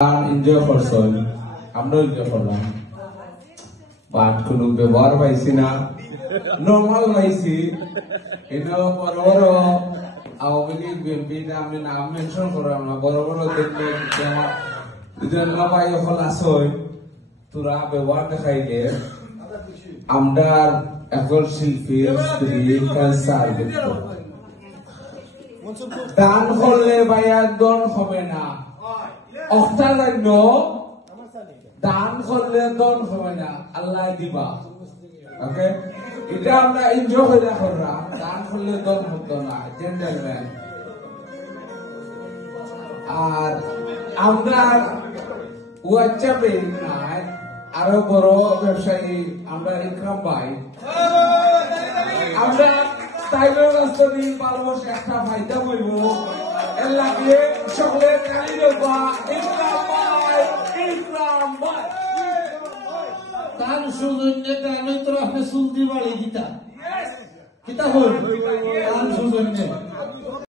Enjoy করছেন, আমরাও enjoy করলাম। বাট কোনো ব্যবহার পাইছি না, নর্মাল পাইছি। কিন্তু বড় বড় আওয়ামী লীগ বিএনপি আমি নাম মেনশন করলাম না, বড় বড় দেখলে ভাই এখন আসই তোরা ব্যবহার দেখাইলে আমরা একজন শিল্পীর স্ত্রী ক্যান্সার দান করলে ভাইয়া দন হবে না, অর্থাৎ দান করলে দন হবে না, আল্লাহ দিবা। ওকে, এটা আমরা এনজয় করে করলাম। দান করলে দন হতো না, জেন্টলম্যান। আর আমরা হোয়াটসঅ্যাপে নাই আরো বড় ব্যবসায়ী আমরা ইকরাম ভাই, আমরা তাইলের রাস্তা দিয়ে পারবো একটা ফায়দা বইব এর লাগে সকলে কালি দেবা ইকরাম ভাই, ইকরাম ভাই। তার সৌজন্যে তাহলে তো আপনি সুলতি বাড়ি দিতা কিতা হল তার সৌজন্যে